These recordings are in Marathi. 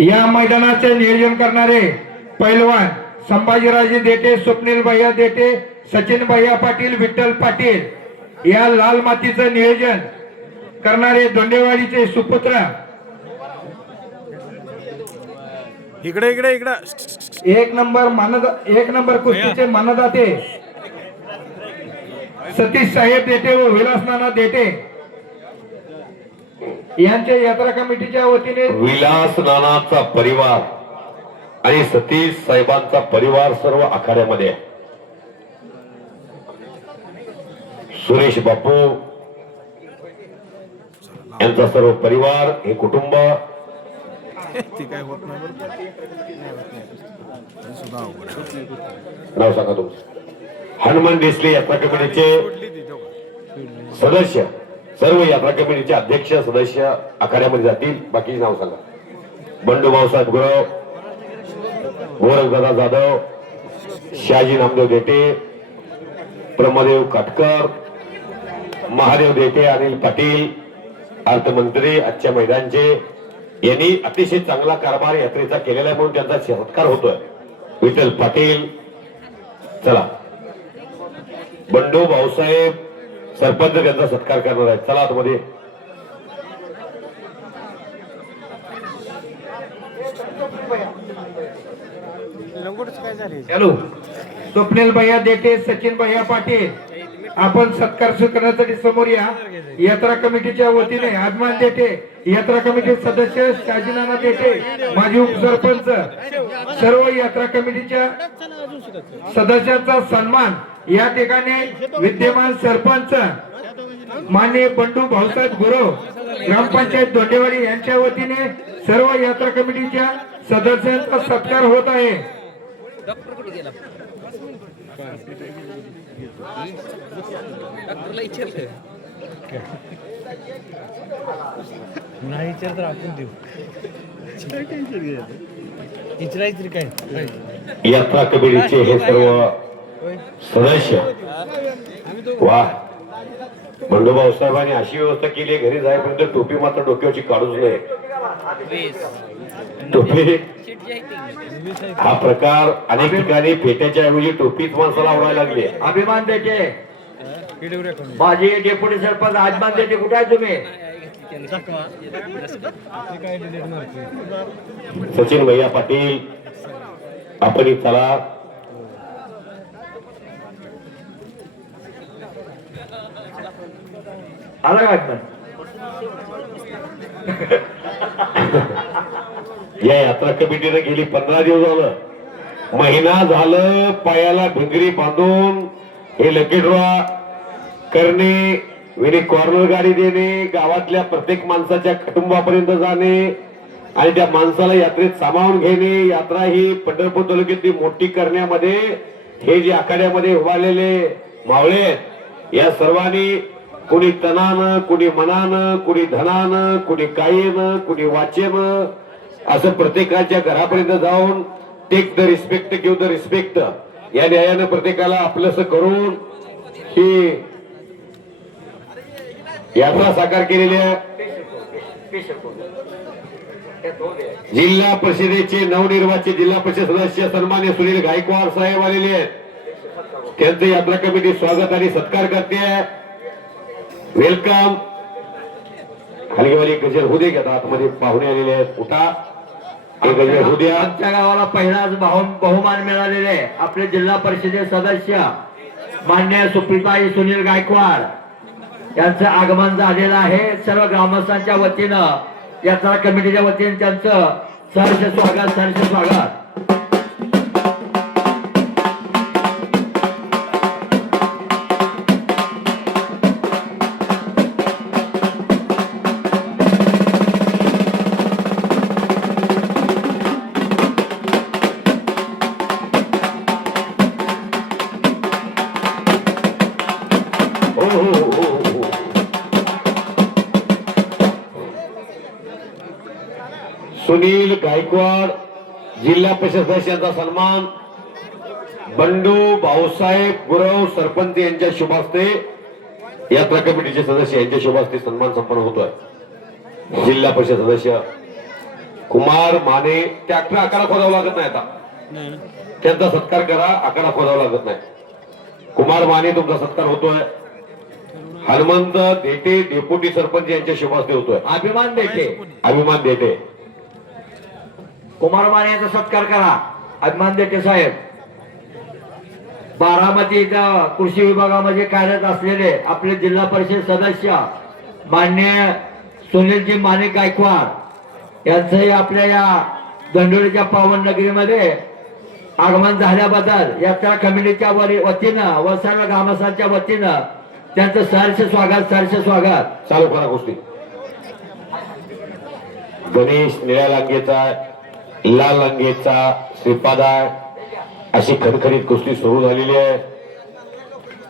या मैदानाचे नियोजन करणारे पैलवान संभाजीराजे देटे, स्वप्नील भैया देटे, सचिन भैया पाटील, विठ्ठल पाटील। या लाल मातीचं नियोजन करणारे दोंडेवाडीचे सुपुत्र इकडे इकडे इकडे एक नंबर कुस्तीचे मानदाते सतीश साहेब देटे व विलास नाना देटे यांच्या यात्रा कमिटीच्या वतीने विलास नानाचा परिवार आणि सतीश साहेबांचा परिवार सर्व आखाड्यामध्ये आहे। सुरेश बापू यांचा सर्व परिवार हे कुटुंब ती काय होत नाही नाव सांगा तुमचं। हनुमान देसले यात्रा कमिटीचे सदस्य सर्व यात्रा कमिटीचे अध्यक्ष सदस्य आखाड्यामध्ये जातील। बाकी नाव सांगा। बंडू भाऊसाहेब गुरव, गोरखदादा जाधव, शहाजी नामदेव देटे, प्रमदेव काटकर, महादेव देटे, अनिल पाटील अर्थमंत्री आजच्या मैदानचे यांनी अतिशय चांगला कारभार यात्रेचा केलेला आहे म्हणून त्यांचा सत्कार होतोय। विठ्ठल पाटील, चला बंडू भाऊसाहेब सरपंच त्यांचा सत्कार करणार आहेत। चला आतमध्ये। हॅलो, स्वप्नील भैया देटे, सचिन भैया पाटील, आपण सत्कार स्वीकारण्यासाठी समोर या। यात्रा कमिटीच्या वतीने आगमन देटे, यात्रा कमिटी सदस्य शहाजीनाना देटे, माजी उपसरपंच, सर्व यात्रा कमिटीच्या सदस्यांचा सन्मान या ठिकाणी विद्यमान सरपंच माननीय बंडू भाऊसाहेब गुरव, ग्रामपंचायत दोंडेवाडी यांच्या वतीने सर्व यात्रा कमिटीच्या सदस्यांचा सत्कार होत आहे। नाही तर आपण देऊ इचरायचं काय। यात्रा कमिटीचे हे सर्व सदस्य वा बंडू भाऊसाहेबांनी अशी व्यवस्था केली आहे घरी जाईपर्यंत टोपी मात्र डोक्यावरची काढूच नये। टोपी हा प्रकार अनेक ठिकाणी फेट्याच्या ऐवजी टोपीच माणसाला आवडायला लागली। अभिमान देते माझे डेप्युटी सरपंच आजमान देते, कुठे आहे तुम्ही? सचिन भैया पाटील आपण चला। आला का आजमान? या यात्रा कमिटीने गेली 15 दिवस झालं, महिना झालं पायाला भिंगरी बांधून हे लकी ड्रॉ करणे, विनी कॉर्नर गाडी देणे, गावातल्या प्रत्येक माणसाच्या कुटुंबापर्यंत जाणे आणि त्या माणसाला यात्रेत सामावून घेणे। यात्रा ही पंढरपूर तालुक्यातली मोठी करण्यामध्ये हे जे आखाड्यामध्ये उभारलेले मावळे आहेत या सर्वांनी कुणी तनानं, कुणी मनानं, कुणी धनानं, कुणी कायेनं, कुणी वाचेनं असं प्रत्येकाच्या घरापर्यंत जाऊन take the respect give the respect या न्यायानं प्रत्येकाला आपलंसं करून ही यात्रा साकार केलेली आहे। जिल्हा परिषदेचे नवनिर्वाचित जिल्हा परिषद सदस्य सन्मान्य सुनील गायकवाड साहेब आलेले आहेत, त्यांचे यात्रा कमिटी स्वागत आणि सत्कार करते आहे। वेलकम। हलगेवाली गजर होऊ दे घेतात आतमध्ये पाहुणे आलेले आहेत, उठा गजर होऊ द्या। आमच्या गावाला पहिलाच बहुमान मिळालेले आपले जिल्हा परिषदे सदस्य मान्य सुप्रीताई सुनील गायकवाड यांचं आगमन झालेलं आहे। सर्व ग्रामस्थांच्या वतीनं यात्रा कमिटीच्या वतीने त्यांचं सहर्ष स्वागत। सुनील गायकवाड जिल्हा परिषद सदस्यांचा सन्मान बंडू भाऊसाहेब गुरव सरपंच यांच्या शुभ हस्ते यात्रा कमिटीचे सदस्य यांच्या शुभ हस्ते सन्मान संपन्न होतोय। जिल्हा परिषद सदस्य कुमार माने ट्रॅक्टर आकडा खोदावा लागत नाही आता, त्यांचा सत्कार करा, आकडा खोदावा लागत नाही. कुमार माने तुमचा सत्कार होतोय. हनुमंत देटे डेप्युटी सरपंच यांच्या शुभ हस्ते होतोय. अभिमान देते अभिमान देटे. कुमार माने यांचा सत्कार करा. अभिमान देते साहेब. बारामती इथं कृषी विभागामध्ये कार्यरत असलेले आपले जिल्हा परिषद सदस्य माननीय सुनीलजी माने गायकवाड यांचंही आपल्या या गंडोळीच्या पावन नगरीमध्ये आगमन झाल्याबद्दल यात्रा कमिटीच्या वतीनं व सर्व ग्रामस्थांच्या वतीनं त्यांचं सहर्ष स्वागत. चालू करा गोष्टी. गणेश निळ्या लांगेचा, लाल लांगेचा श्रीपादा अशी खणखणीत कुस्ती सुरू झालेली आहे.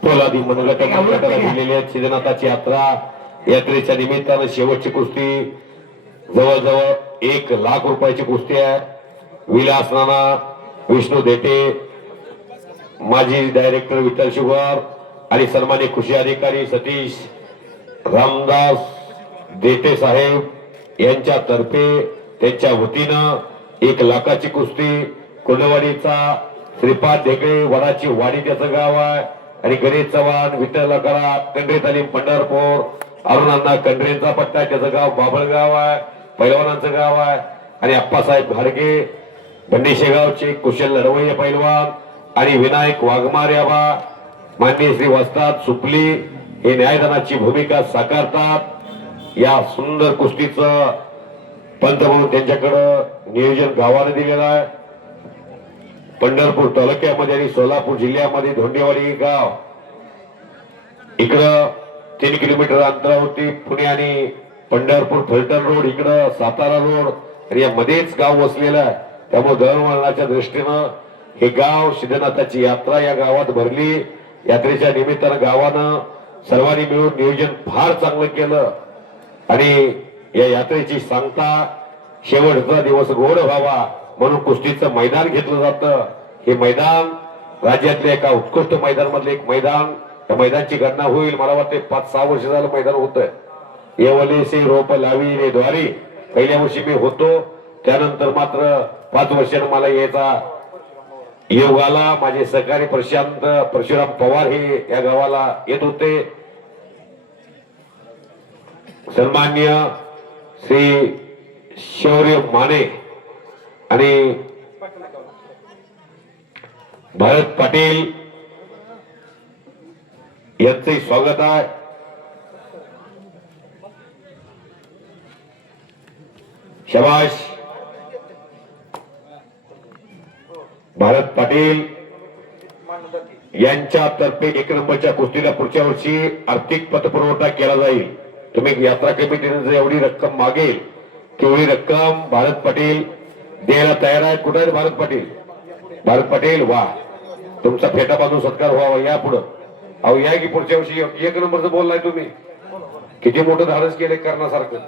पोलादी मनगट दिलेली आहे. सिद्धनाथाची यात्रेच्या निमित्तानं शेवटची कुस्ती जवळजवळ 1 लाख रुपयाची कुस्ती आहे. विलास नाना, विष्णू देटे, माजी डायरेक्टर विठ्ठल शुगर आणि सन्मानित कृषी अधिकारी सतीश रामदास देटे साहेब यांच्यातर्फे त्यांच्या वतीनं 1 लाखाची कुस्ती. कुंडवाडीचा श्रीपाद ढेकळे, वडाची वाडी त्याचं गाव आहे. आणि गणेश चव्हाण, विठ्ठल लकडा, कंड्रे तालीम पंढरपूर, अरुणांना कंड्रेंचा पट्टा त्याचं गाव बाभळगाव आहे, पैलवानांचं गाव आहे. आणि अप्पासाहेब घाडगे बंडेशेगावचे कुशल लढवय्ये पैलवान आणि विनायक वाघमारे आबा माननीय श्री वस्ताद सुपली हे न्यायदानाची भूमिका साकारतात. या सुंदर कुस्तीचं पंत म्हणून त्यांच्याकडं नियोजन गावाने दिलेलं आहे. पंढरपूर तालुक्यामध्ये आणि सोलापूर जिल्ह्यामध्ये धोंडेवाडी गाव इकडं 3 किलोमीटर अंतरावरती पुणे आणि पंढरपूर फलटण रोड, इकडं सातारा रोड आणि या मध्येच गाव वसलेलं आहे. त्यामुळे दळणवळणाच्या दृष्टीनं हे गाव सिद्धनाथाची यात्रा या गावात भरली. यात्रेच्या निमित्तानं गावानं सर्वांनी मिळून नियोजन फार चांगलं केलं आणि या यात्रेची सांगता शेवटचा दिवस गोड व्हावा म्हणून कुस्तीचं मैदान घेतलं जातं. हे मैदान राज्यातल्या एका उत्कृष्ट मैदान मधलं एक मैदान. त्या मैदानची गणना होईल. मला वाटते 5-6 वर्ष झालं मैदान होतंय. येवलेसे रोप लावी द्वारी पहिल्या वर्षी मी होतो. त्यानंतर मात्र 5 वर्षांनी मला यायचा योग आला. माझे सहकारी प्रशांत परशुराम पवार हे या गावाला येत होते. सन्मान्य श्री शौर्य माने आणि भरत पाटील यांचे स्वागत आहे. शाबाश. भारत पाटील यांच्यातर्फे 1 नंबरच्या कुस्तीला पुढच्या वर्षी आर्थिक पतपुरवठा केला जाईल. तुम्ही यात्रा कमिटीने जेवढी रक्कम मागेल तेवढी रक्कम भारत पाटील द्यायला तयार आहेत. कुठे आहेत भारत पाटील? भारत पाटील वा, तुमचा फेटा बांधून सत्कार व्हावा. या पुढं. अहो या की पुढच्या वर्षी 1 नंबरचं बोललाय तुम्ही. किती मोठं धाडस केले करण्यासारखं.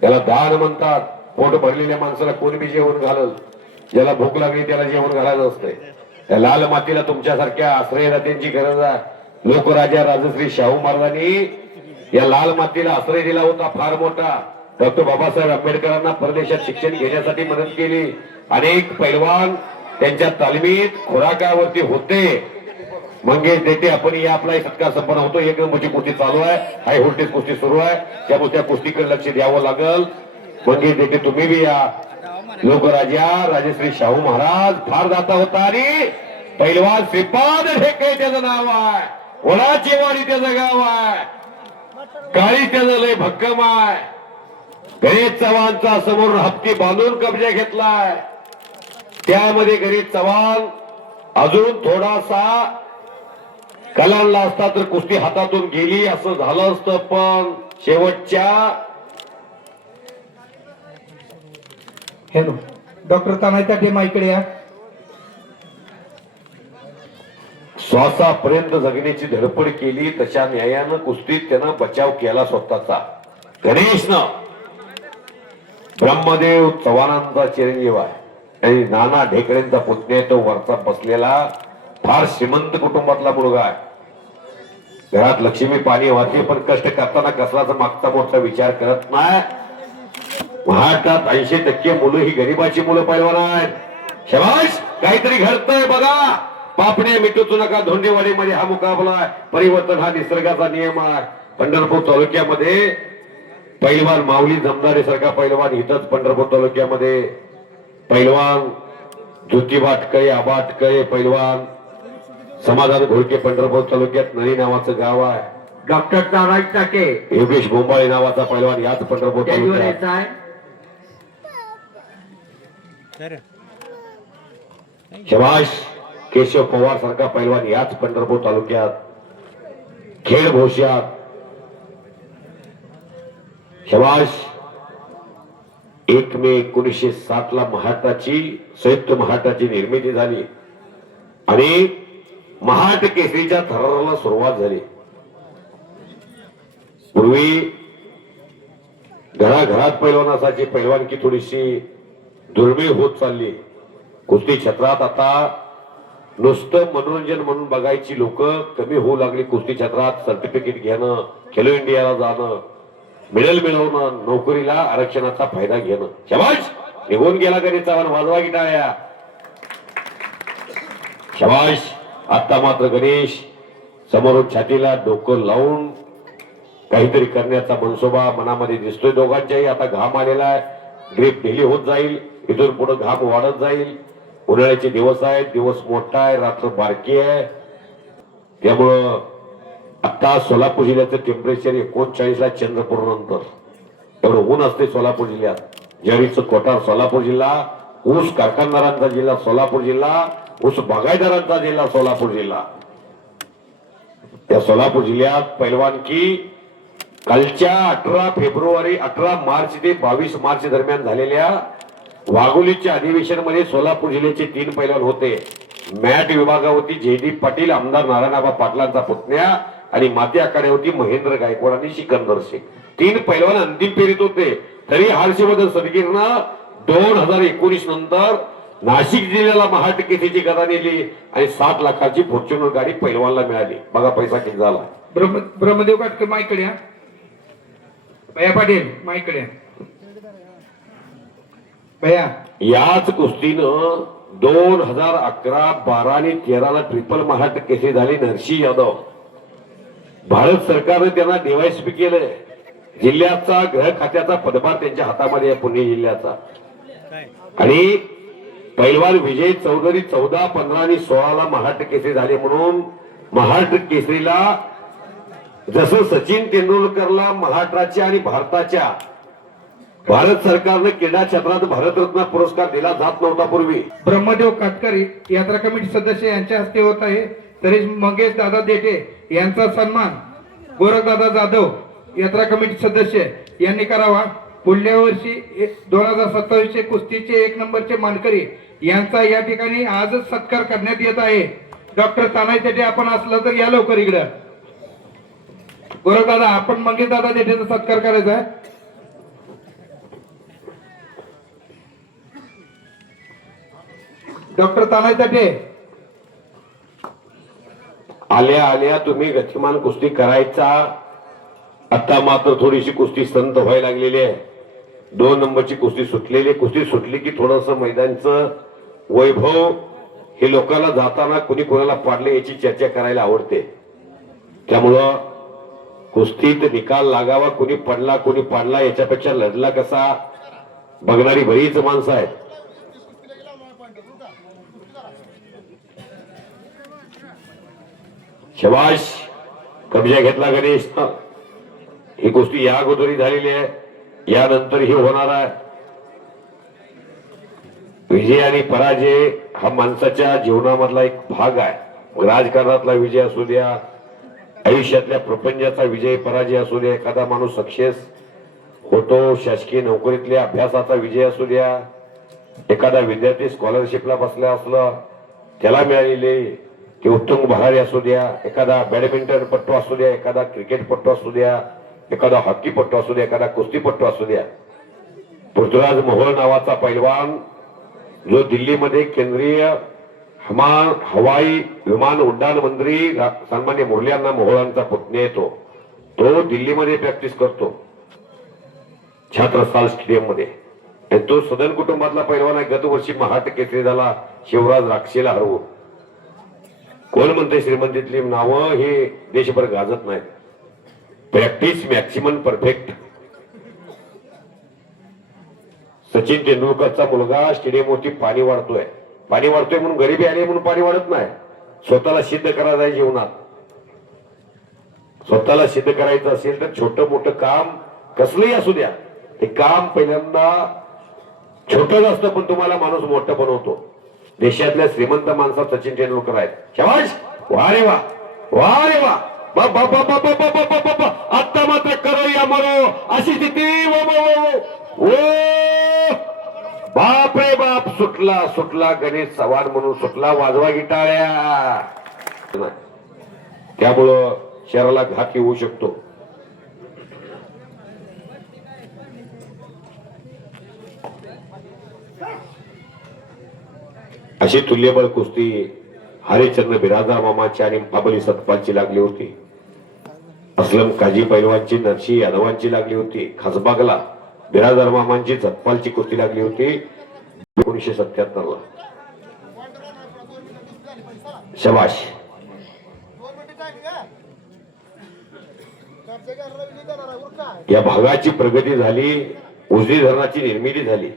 त्याला दान म्हणतात. पोट भरलेल्या माणसाला कोणी बी जेवण घालल. ज्याला भूक लागली त्याला जेवण घालायचं असतंय. त्या लाल मातीला तुमच्यासारख्या आश्रयदात्यांची गरज आहे. लोकराजा राजश्री शाहू महाराजांनी या लाल मातीला आश्रय दिला होता फार मोठा. डॉक्टर बाबासाहेब आंबेडकरांना परदेशात शिक्षण घेण्यासाठी मदत केली. अनेक पैलवान त्यांच्या तालमीत खुराकावरती होते. मंगेश देते आपण या आपला सत्कार संपन्न होतो. 1 नंबरची कुस्ती चालू आहे. हाय व्होल्टेज कुस्ती सुरू आहे. त्यामुळे त्या कुस्तीकडे लक्ष द्यावं लागल. मंगेश देते तुम्ही बी या. लोकराजा राजश्री शाहू महाराज फार दाता होता आणि पैलवान श्रीपाद ढेकळे त्याचं नाव आहे. वडाची वाडी त्याचं गाव आहे. काळी त्याचं लय भक्कम आहे. गणेश चव्हाणचा समोर हप्ती बांधून कब्जा घेतलाय. त्यामध्ये गणेश चव्हाण अजून थोडासा कलांला असता तर कुस्ती हातातून गेली असं झालं असतं. पण शेवटच्या हॅलो डॉक्टर तानायच्या टेमाईकडे या. श्वासापर्यंत जगण्याची धडपड केली. तशा न्यायानं कुस्तीत त्यानं बचाव केला स्वतःचा. गणेशनं ब्रह्मदेव चव्हाणांचा चिरंजीव आहे आणि नाना ढेकळेंचा पुतण्या तो वरचा बसलेला फार श्रीमंत कुटुंबातला मुलगा आहे. घरात लक्ष्मी पाणी वाहते पण कष्ट करताना कसलाच मागचा मोठा विचार करत नाही. महाराष्ट्रात 80% मुलं ही गरिबाची मुलं पैलवान आहेत. शबाश, काहीतरी घडतंय बघा. पापण्या मिटूच नका धोंडेवाडीमध्ये हा मुकाबला आहे. परिवर्तन हा निसर्गाचा नियम आहे. पंढरपूर तालुक्यामध्ये पैलवान माऊली जमदारे सारखा पैलवान इथंच पंढरपूर तालुक्यामध्ये पैलवान ज्योतिबा अटकळे, आबा अटकळे पैलवान, समाधान घोळके पंढरपूर तालुक्यात नळी नावाचं गाव आहे. डॉक्टर ताराज टाके योगेश बोंबाळे नावाचा पैलवान याच पंढरपूर त्याच्यावर तालुक्यात. यायचा आहे. शबाश, केशव पवार सारखा पैलवान याच पंढरपूर तालुक्यात. खेड भोश्यात. शबाश, 1 मे 1907 ला महाराष्ट्राची संयुक्त महाराष्ट्राची निर्मिती झाली आणि महाराष्ट्र केसरीच्या थराराला सुरुवात झाली. पूर्वी घराघरात पैलवान असायची. पैलवानकी थोडीशी दुर्मिळ होत चालली. कुस्ती क्षेत्रात आता नुसतं मनोरंजन म्हणून बघायची लोक कमी होऊ लागली. कुस्ती क्षेत्रात सर्टिफिकेट घेणं, खेलो इंडियाला जाणं, मेडल मिळवणं, नोकरीला आरक्षणाचा फायदा घेणं. शबाश, निघून गेला कधी चव्हाण, वाजवा की टाळ्या. शबाश, आता मात्र गणेश समोरून छातीला डोकं लावून काहीतरी करण्याचा मनसोबा मनामध्ये दिसतोय दोघांच्याही. आता घाम आलेला आहे. ग्रीप ढिली होत जाईल. इथून पुढे घाम वाढत जाईल. उन्हाळ्याचे दिवस आहेत. दिवस मोठा आहे, रात्र बारकी आहे. त्यामुळं आता सोलापूर जिल्ह्याचं टेम्परेचर 39 ला चंद्रपूर नंतर एवढं ऊन असते सोलापूर जिल्ह्यात. ज्वारीचं कोठार सोलापूर जिल्हा, ऊस कारखानदारांचा जिल्हा सोलापूर जिल्हा, ऊस बागायतदारांचा जिल्हा सोलापूर जिल्हा. त्या सोलापूर जिल्ह्यात पैलवानकी कालच्या 18 मार्च ते 22 मार्च दरम्यान झालेल्या वाघोलीच्या अधिवेशनामध्ये सोलापूर जिल्ह्याचे 3 पैलवान होते. मॅट विभागावरती जयदीप पाटील, आमदार नारायणआबा पाटलांचा पुतण्या, आणि माती आखाड्यावरती महेंद्र गायकवाड आणि सिकंदर शेख. 3 पैलवान अंतिम फेरीत होते. तरी हर्षवर्धन सदगीरनं 2019 नंतर नाशिक जिल्ह्याला महाराष्ट्र केसरीची गदा नेली आणि 7 लाखाची फॉर्च्युनर गाडी पैलवानला मिळाली. बघा पैसा किती झाला. ब्रह्मदेव काटकर माईकडे या. भैया पाटील माईकडे या. भैया, याच कुस्तीनं 2011, 12 आणि 13 ला ट्रिपल महाराष्ट्र केसरी झाली नरसिंह यादव. भारत सरकारने त्यांना डीवायएसपी केलंय. जिल्ह्याचा गृह खात्याचा पदभार त्यांच्या हातामध्ये आहे, पुणे जिल्ह्याचा. आणि पैलवान विजय चौधरी 14, 15 आणि 16 ला महाराष्ट्र केसरी झाले. म्हणून महाराष्ट्र केसरीला जसं सचिन तेंडुलकरला महाराष्ट्राच्या आणि भारताच्या भारत सरकारने क्रीडा क्षेत्रात भारतरत्न पुरस्कार दिला जात नव्हता पूर्वी. ब्रह्मदेव काटकर यात्रा कमिटी सदस्य यांच्या हस्ते होत आहे. तरी मंगेश दादा देठे यांचा सन्मान गोरखदादा जाधव यात्रा कमिटी सदस्य यांनी करावा. पुढल्या वर्षी 2027 कुस्तीचे 1 नंबरचे मानकरी यांचा या ठिकाणी आजच सत्कार करण्यात येत आहे. डॉक्टर तानाजी देठे आपण असलं तर या लवकर इकडं. गोरखदादा, आपण मंगेश दादा देठेचा सत्कार करायचा आहे. डॉक्टर तानाजी देठे आल्या आल्या तुम्ही गतिमान कुस्ती करायचा. आता मात्र थोडीशी कुस्ती संत व्हायला लागलेली आहे. 2 नंबरची कुस्ती सुटलेली. कुस्ती सुटली की थोडस मैदानचं वैभव हे लोकांना जाताना कुणी कोणाला पाडले याची चर्चा करायला आवडते. त्यामुळं कुस्तीत निकाल लागावा. कुणी पडला कुणी पाडला याच्यापेक्षा लढला कसा बघणारी बरीच माणसं आहेत. शबाश, कब्जा घेतला गणेश. ही गोष्टी या अगोदरी झालेली आहे, यानंतर ही होणार आहे. विजय आणि पराजय हा माणसाच्या जीवनामधला एक भाग आहे. राजकारणातला विजय असू द्या, आयुष्यातल्या प्रपंचाचा विजय पराजय असू द्या, एखादा माणूस सक्सेस होतो, शासकीय नोकरीतल्या अभ्यासाचा विजय असू द्या, एखादा विद्यार्थी स्कॉलरशिपला बसला असला त्याला मिळालेले ते उत्तम भरारी असू द्या, एखादा बॅडमिंटन पट्टू असू द्या, एखादा क्रिकेटपट्टू असू द्या, एखादा हॉकीपट्टू असू द्या, एखादा कुस्तीपट्टू असू द्या. पृथ्वीराज मोहोळ नावाचा पैलवान जो दिल्लीमध्ये केंद्रीय हवाई विमान उड्डाण मंत्री सन्मान्य मुरलीअण्णा मोहोळांचा पुतण्या येतो, तो दिल्लीमध्ये प्रॅक्टिस करतो. छत्रसाल स्टेडियम मध्ये. आणि तो सदन कुटुंबातला पैलवान आहे. गत वर्षी महाराष्ट्र केसरी झाला शिवराज राक्षेला हरवून. कोण म्हणते श्रीमंतीतली नावं हे देशभर गाजत नाहीत. Practice maximum perfect. सचिन तेंडुलकरचा मुलगा स्टेडियम वरती पाणी वाढतोय म्हणून गरिबी आली म्हणून पाणी वाढत नाही. स्वतःला सिद्ध करायचं आहे जीवनात. स्वतःला सिद्ध करायचं असेल तर छोटं मोठं काम कसलंही असू द्या, ते काम पहिल्यांदा छोटंच असतं पण तुम्हाला माणूस मोठं बनवतो. देशातल्या श्रीमंत माणसात सचिन तेंडुलकर आहेत. शाबाश. वा रे वा, वा रे वा. आता मात्र करो या मरो अशी स्थिती. ओ बाप रे बाप. सुटला गणेश चव्हाण म्हणून सुटला. वाजवा गिटाळ्या. त्यामुळं शरीराला घात येऊ शकतो. अशी तुल्यबळ कुस्ती हरिचंद्र बिराजदार मामाची आणि बाबली सतपालची लागली होती. असलम काजी पैलवानची नरशी यादवांची लागली होती. खासबागला बिराजदार मामांची सतपालची कुस्ती लागली होती 1977 ला. शबाश. या भागाची प्रगती झाली. उजनी धरणाची निर्मिती झाली.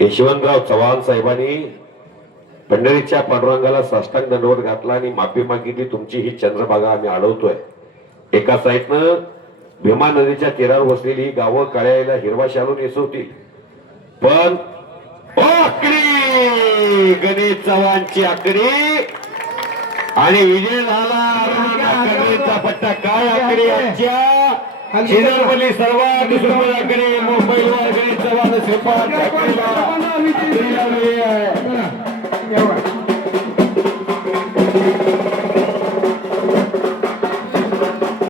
यशवंतराव चव्हाण साहेबांनी पंढरीच्या पांडुरंगाला साष्टांग दंडवत घातला आणि माफी मागितली. तुमची ही चंद्रभागा आम्ही अडवतोय. एका साईडनं भीमा नदीच्या तीरावर बसलेली ही गावं काळ्याला हिरवा शालू नेसवतील. पण आकडी गणेश चव्हाणची आकडी आणि विजय झाला. अरुणाचा पट्टा. काय आकडी आजच्या शेजारवरली सर्वात सुंदर आकडी मुंबईवर गणेश चव्हाण श्रीपाद